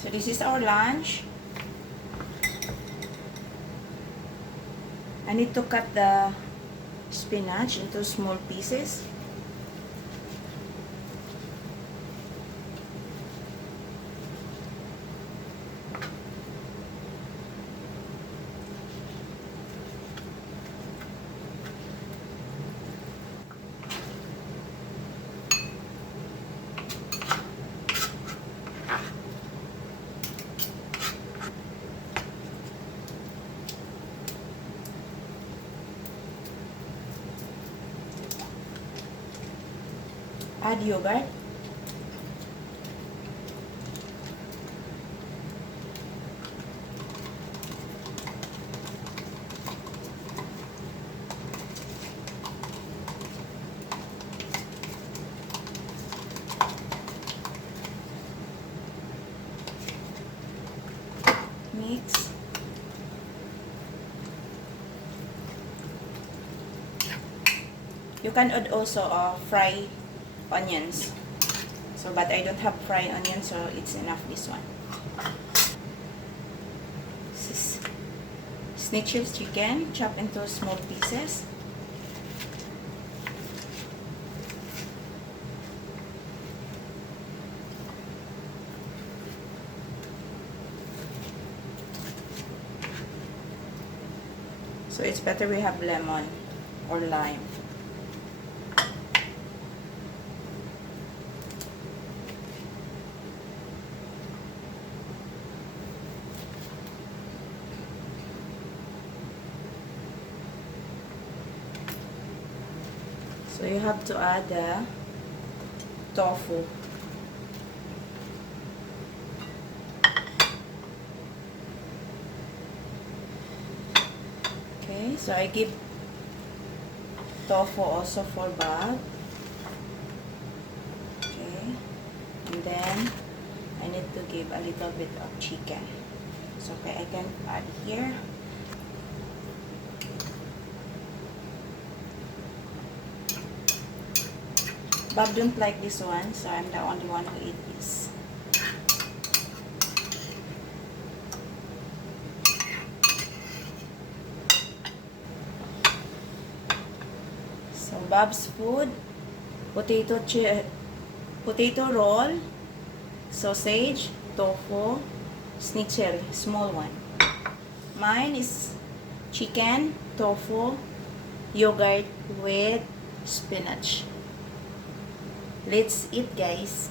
So this is our lunch. I need to cut the spinach into small pieces. Add yogurt. Mix. You can add also fried onions. So, but I don't have fried onions, so it's enough this one. This is Snitches chicken, chopped into small pieces. So it's better we have lemon or lime. So you have to add the tofu. Okay, so I give tofu also for Bob. Okay, and then I need to give a little bit of chicken. So okay, I can add here. Bob don't like this one, so I'm the only one who eat this. So Bob's food, potato roll, sausage, tofu, schnitzel, small one. Mine is chicken, tofu, yogurt with spinach. Let's eat, guys.